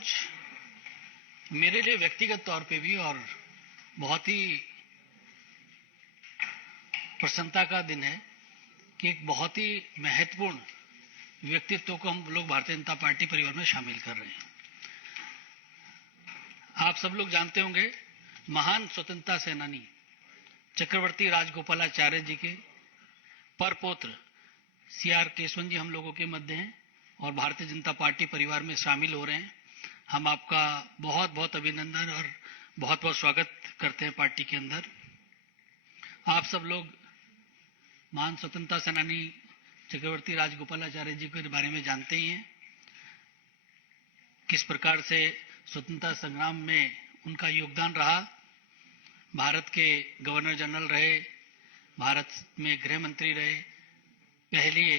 आज मेरे लिए व्यक्तिगत तौर पे भी और बहुत ही प्रसन्नता का दिन है कि एक बहुत ही महत्वपूर्ण व्यक्तित्व को हम लोग भारतीय जनता पार्टी परिवार में शामिल कर रहे हैं। आप सब लोग जानते होंगे, महान स्वतंत्रता सेनानी चक्रवर्ती राजगोपालाचार्य जी के परपौत्र सीआर केशवन जी हम लोगों के मध्य हैं और भारतीय जनता पार्टी परिवार में शामिल हो रहे हैं। हम आपका बहुत बहुत अभिनंदन और बहुत बहुत स्वागत करते हैं पार्टी के अंदर। आप सब लोग महान स्वतंत्रता सेनानी चक्रवर्ती राजगोपालाचार्य जी के बारे में जानते ही हैं, किस प्रकार से स्वतंत्रता संग्राम में उनका योगदान रहा। भारत के गवर्नर जनरल रहे, भारत में गृह मंत्री रहे, पहले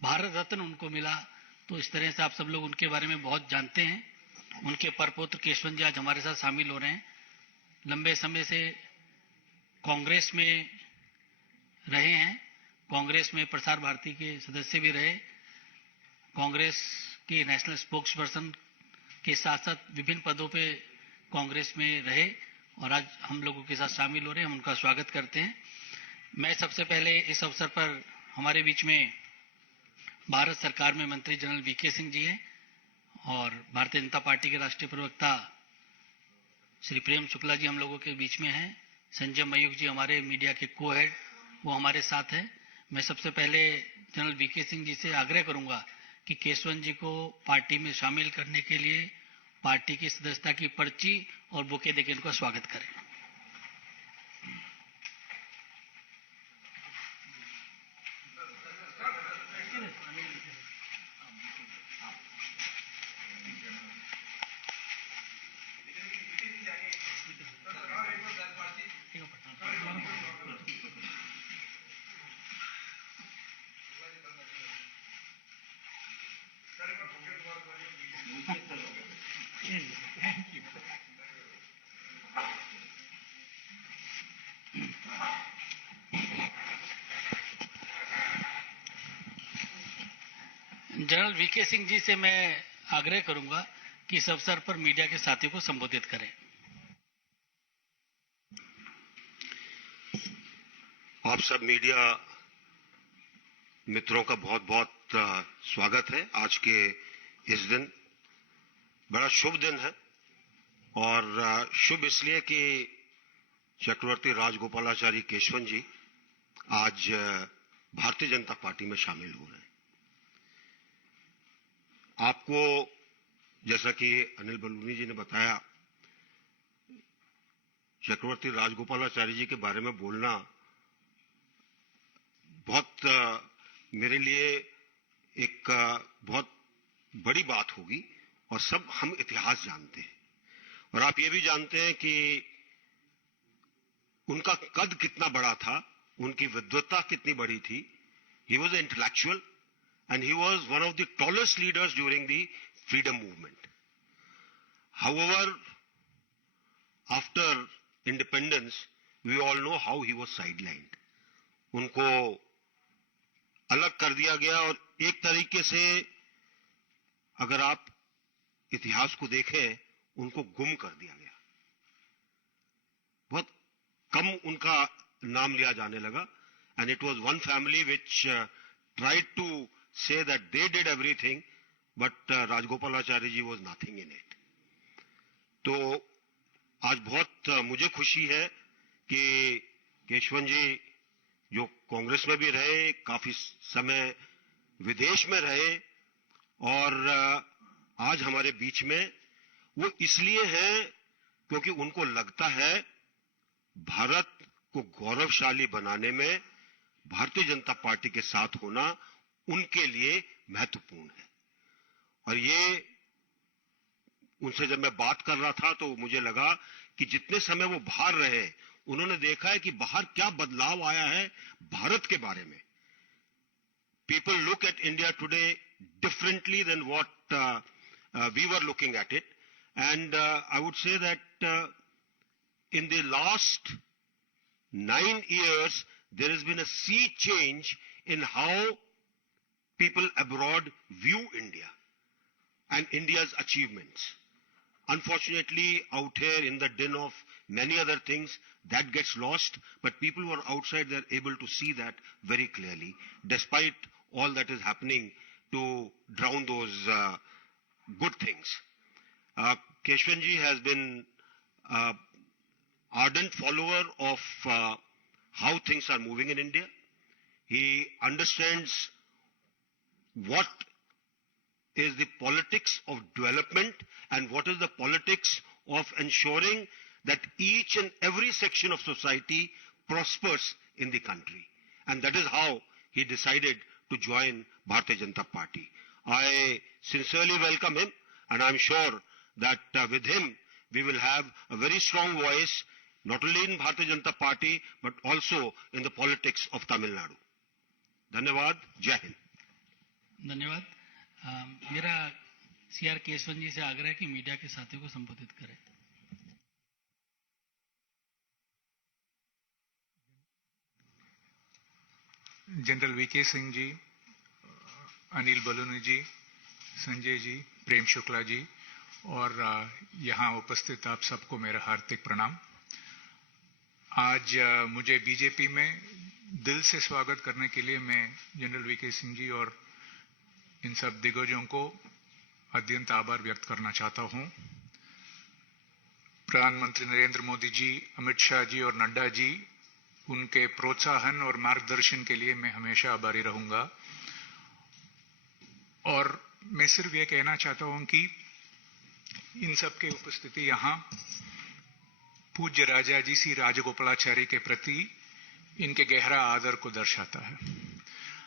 भारत रत्न उनको मिला। तो इस तरह से आप सब लोग उनके बारे में बहुत जानते हैं। उनके परपौत्र केशवन जी आज हमारे साथ शामिल हो रहे हैं। लंबे समय से कांग्रेस में रहे हैं, कांग्रेस में प्रसार भारती के सदस्य भी रहे, कांग्रेस के नेशनल स्पोक्स पर्सन के साथ साथ विभिन्न पदों पे कांग्रेस में रहे और आज हम लोगों के साथ शामिल हो रहे हैं। हम उनका स्वागत करते हैं। मैं सबसे पहले इस अवसर पर हमारे बीच में भारत सरकार में मंत्री जनरल वीके सिंह जी हैं और भारतीय जनता पार्टी के राष्ट्रीय प्रवक्ता श्री प्रेम शुक्ला जी हम लोगों के बीच में हैं। संजय मयूख जी हमारे मीडिया के को हेड, वो हमारे साथ हैं। मैं सबसे पहले जनरल वीके सिंह जी से आग्रह करूंगा कि केशवन जी को पार्टी में शामिल करने के लिए पार्टी की सदस्यता की पर्ची और बुके देकर इनका स्वागत करें। जनरल वीके सिंह जी से मैं आग्रह करूंगा कि इस अवसर पर मीडिया के साथियों को संबोधित करें। आप सब मीडिया मित्रों का बहुत बहुत स्वागत है। आज के इस दिन बड़ा शुभ दिन है और शुभ इसलिए कि चक्रवर्ती राजगोपालाचारी केशवन जी आज भारतीय जनता पार्टी में शामिल हो रहे हैं। आपको जैसा कि अनिल बलूनी जी ने बताया, चक्रवर्ती राजगोपालाचारी जी के बारे में बोलना बहुत मेरे लिए एक बहुत बड़ी बात होगी और सब हम इतिहास जानते हैं और आप ये भी जानते हैं कि उनका कद कितना बड़ा था, उनकी विद्वत्ता कितनी बड़ी थी। He was an intellectual and he was one of the tallest leaders during the freedom movement. However, after independence, we all know how he was sidelined. उनको अलग कर दिया गया और एक तरीके से अगर आप इतिहास को देखें, उनको गुम कर दिया गया। बहुत कम उनका नाम लिया जाने लगा and it was one family which tried to say that they did everything, but Rajgopalacharya ji was nothing in it. तो आज बहुत मुझे खुशी है कि केशवन जी जो कांग्रेस में भी रहे, काफी समय विदेश में रहे और आज हमारे बीच में वो इसलिए हैं क्योंकि उनको लगता है भारत को गौरवशाली बनाने में भारतीय जनता पार्टी के साथ होना उनके लिए महत्वपूर्ण है। और ये उनसे जब मैं बात कर रहा था तो मुझे लगा कि जितने समय वो बाहर रहे, उन्होंने देखा है कि बाहर क्या बदलाव आया है भारत के बारे में। People look at India today differently than what we were looking at it and I would say that in the last 9 years there has been a sea change in how people abroad view India. and India's achievements. Unfortunately, out here in the din of many other things, that gets lost, but people who are outside, they're able to see that very clearly, despite all that is happening to drown those good things. Keshwanji has been ardent follower of how things are moving in India. He understands what is the politics of development and what is the politics of ensuring that each and every section of society prospers in the country. And that is how he decided to join Bharatiya Janata Party. I sincerely welcome him, and I'm sure that with him we will have a very strong voice, not only in Bharatiya Janata Party but also in the politics of Tamil Nadu. धन्यवाद, जय हिंद। धन्यवाद। मेरा CR Keshavan जी से आग्रह है कि media के साथियों को संबोधित करें। जनरल वीके सिंह जी, अनिल बलूनी जी, संजय जी, प्रेम शुक्ला जी और यहाँ उपस्थित आप सबको मेरा हार्दिक प्रणाम। आज मुझे बीजेपी में दिल से स्वागत करने के लिए मैं जनरल वीके सिंह जी और इन सब दिग्गजों को अत्यंत आभार व्यक्त करना चाहता हूं। प्रधानमंत्री नरेंद्र मोदी जी, अमित शाह जी और नड्डा जी, उनके प्रोत्साहन और मार्गदर्शन के लिए मैं हमेशा आभारी रहूंगा। और मैं सिर्फ ये कहना चाहता हूं कि इन सब की उपस्थिति यहां पूज्य राजा जी सी राजगोपालाचारी के प्रति इनके गहरा आदर को दर्शाता है।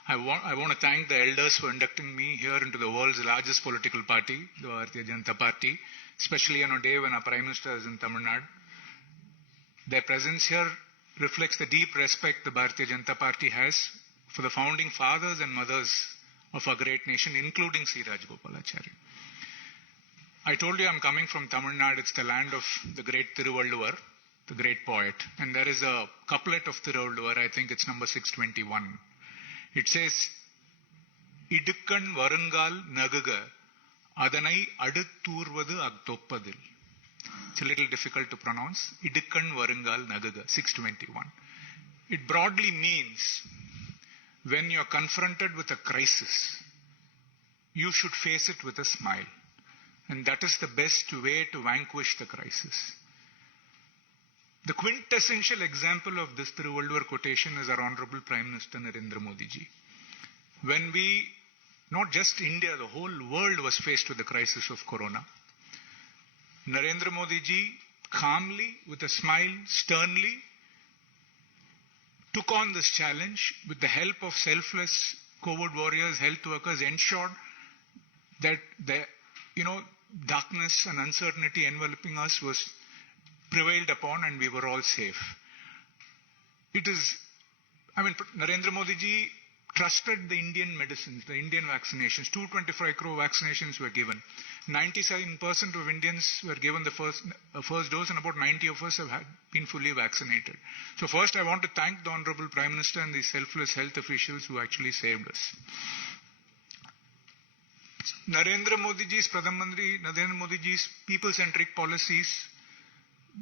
I want to thank the elders for inducting me here into the world's largest political party, the Bharatiya Janata Party, especially on a day when our Prime Minister is in Tamil Nadu. Their presence here reflects the deep respect the Bharatiya Janata Party has for the founding fathers and mothers of our great nation, including C. Rajagopalachari. I told you I'm coming from Tamil Nadu. It's the land of the great Thiruvalluvar, the great poet. And there is a couplet of Thiruvalluvar, I think it's number 621. It says, Idukkan varungal nagaga, adanai adutturvadu agtoppadil. It's a little difficult to pronounce. Idukkan varungal nagaga, 621. It broadly means, when you're confronted with a crisis, you should face it with a smile. And that is the best way to vanquish the crisis. The quintessential example of this Thiruvalluvar quotation is our Honorable Prime Minister Narendra Modi ji. When we, not just India, the whole world was faced with the crisis of Corona, Narendra Modi ji calmly, with a smile, sternly, took on this challenge with the help of selfless COVID warriors, health workers, ensured that the, darkness and uncertainty enveloping us was prevailed upon and we were all safe. Narendra Modi ji trusted the Indian medicines, the Indian vaccinations. 225 crore vaccinations were given. 97% of Indians were given the first dose, and about 90 of us have been fully vaccinated. So first I want to thank the Honorable Prime Minister and the selfless health officials who actually saved us. Narendra Modi ji's people-centric policies,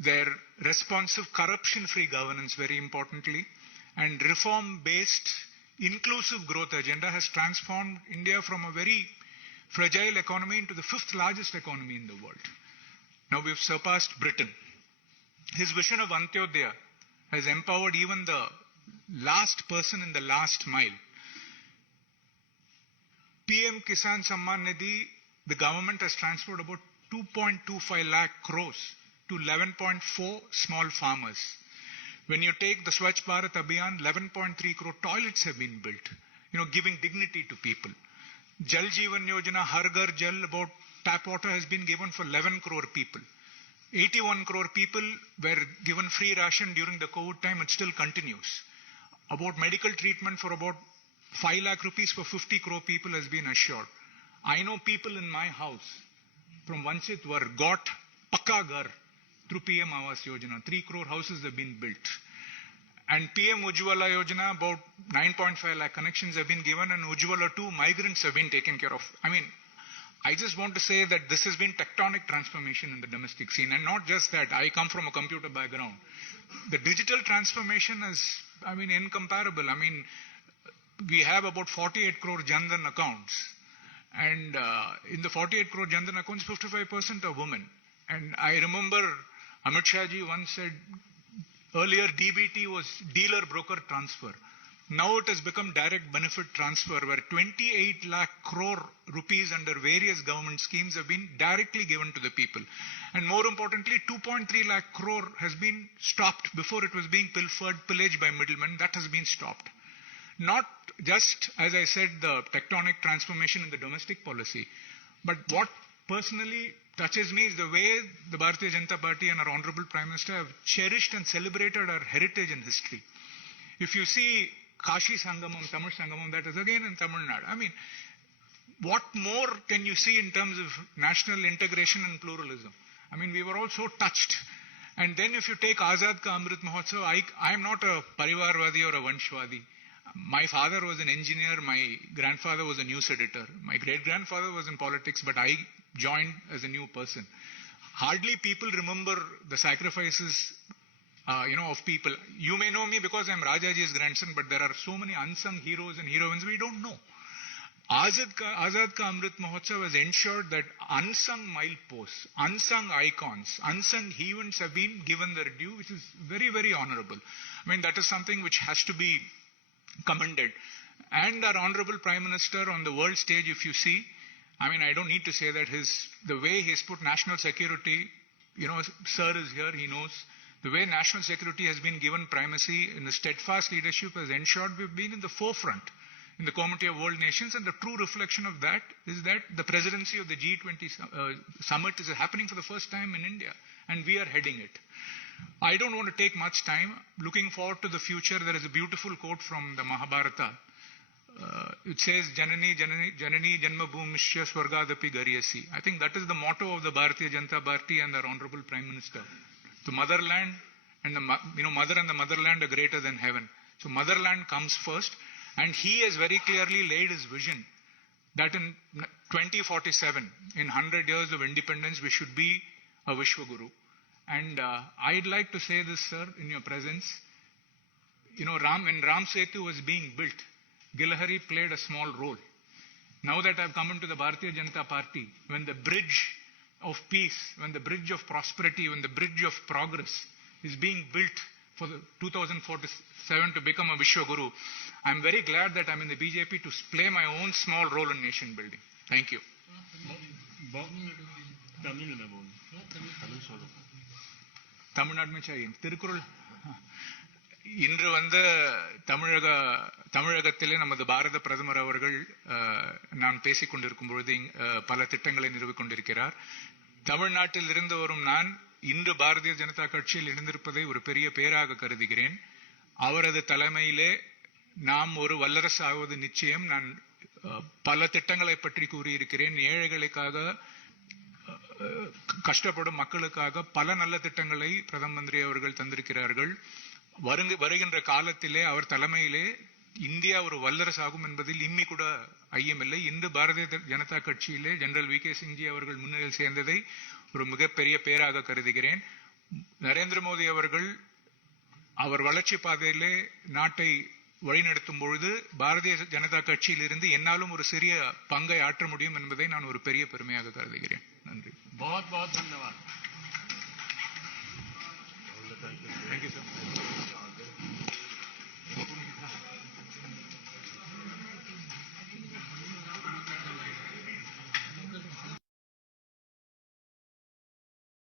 their responsive corruption-free governance, very importantly, and reform-based inclusive growth agenda has transformed India from a very fragile economy into the fifth largest economy in the world. Now we've surpassed Britain. His vision of Antyodaya has empowered even the last person in the last mile. PM Kisan Samman Nidhi, the government has transferred about 2.25 lakh crores to 11.4 small farmers. When you take the Swachh Bharat Abhiyan, 11.3 crore toilets have been built, giving dignity to people. Jal Jeevan Yojana, Har Ghar Jal, about tap water has been given for 11 crore people. 81 crore people were given free ration during the COVID time. It still continues. About medical treatment for about 5 lakh rupees for 50 crore people has been assured. I know people in my house from Vanchit were got Pakka Ghar through PM Awas Yojana. 3 crore houses have been built. And PM Ujjwala Yojana, about 9.5 lakh connections have been given, and Ujjwala 2 migrants have been taken care of. I just want to say that this has been tectonic transformation in the domestic scene, and not just that. I come from a computer background. The digital transformation is, incomparable. We have about 48 crore Jandan accounts, and in the 48 crore Jandan accounts, 55% are women. And I remember Amit Shah ji once said, earlier DBT was dealer broker transfer. Now it has become direct benefit transfer, where 28 lakh crore rupees under various government schemes have been directly given to the people. And more importantly, 2.3 lakh crore has been stopped before it was being pillaged by middlemen. That has been stopped. Not just, as I said, the tectonic transformation in the domestic policy, but what personally touches me is the way the Bharatiya Janata Party and our Honorable Prime Minister have cherished and celebrated our heritage and history. If you see Kashi Sangamam, Tamil Sangamam, that is again in Tamil Nadu. What more can you see in terms of national integration and pluralism? We were all so touched. And then if you take Azad Ka Amrit Mahotsav, I am not a Parivarvadi or a Vanshvadi. My father was an engineer, my grandfather was a news editor, my great-grandfather was in politics, but I joined as a new person. Hardly people remember the sacrifices of people. You may know me because I'm Rajaji's grandson, but there are so many unsung heroes and heroines we don't know. Azad Ka Amrit Mahotsav has ensured that unsung mileposts, unsung icons, unsung events have been given their due, which is very, very honorable. That is something which has to be commended. And our Honorable Prime Minister on the world stage, if you see, I don't need to say that the way he's put national security, sir is here, he knows. The way national security has been given primacy in the steadfast leadership has ensured we've been in the forefront in the Committee of World Nations, and the true reflection of that is that the presidency of the G20 summit is happening for the first time in India, and we are heading it. I don't want to take much time. Looking forward to the future, there is a beautiful quote from the Mahabharata. It says, Janani, Janani, Janani, Janmabhumishya Swargadapi Gariyasi. I think that is the motto of the Bharatiya Janata Party and our Honorable Prime Minister. The motherland and mother and the motherland are greater than heaven. So motherland comes first, and he has very clearly laid his vision that in 2047, in 100 years of independence, we should be a Vishwaguru. And I'd like to say this, sir, in your presence. When Ram Setu was being built, Gilhari played a small role. Now that I've come into the Bharatiya Janata Party, when the bridge of peace, when the bridge of prosperity, when the bridge of progress is being built for the 2047 to become a Vishwaguru, I'm very glad that I'm in the BJP to play my own small role in nation building. Thank you. Tamil Nadu mein chahiye. Tirukkural. இன்று தமிழகத்திலே நமது பாரத பிரதமர் அவர்கள் நான் பேசிக் கொண்டிருக்கும் பொழுது பல திட்டங்களை நிறுவிக் கொண்டிருக்கிறார். தமிழ்நாட்டில் இருந்து வரும் நான் இன்று பாரதிய ஜனதா கட்சியில் இணைந்திருப்பதை ஒரு பெரிய பேராக கருதுகிறேன். அவரது தலைமையிலே நாம் ஒரு வல்லரசு ஆவது நிச்சயம். நான் பல திட்டங்களை பற்றி கூறியிருக்கிறேன். ஏழைகளுக்காக, கஷ்டப்படும் மக்களுக்காக பல நல்ல திட்டங்களை பிரதம மந்திரி அவர்கள் தந்திருக்கிறார்கள். வருகின்ற காலத்திலே அவர் தலைமையிலே இந்தியா ஒரு வல்லரசு ஆகும் என்பதில் இம்மி கூட ஐயமில்லை. இன்று பாரதிய ஜனதா கட்சியிலே ஜெனரல் வி.கே. சிங்ஜி அவர்கள் முன்னிலையில் சேர்ந்ததை ஒரு மிகப்பெரிய பேராக கருதுகிறேன். நரேந்திர மோடி அவர்கள் அவர் வளர்ச்சி பாதையிலே நாட்டை வழிநடத்தும் பொழுது பாரதிய ஜனதா கட்சியில் இருந்து என்னாலும் ஒரு சிறிய பங்கை ஆற்ற முடியும் என்பதை நான் ஒரு பெரிய பெருமையாக கருதுகிறேன். நன்றி. बहुत बहुत धन्यवाद.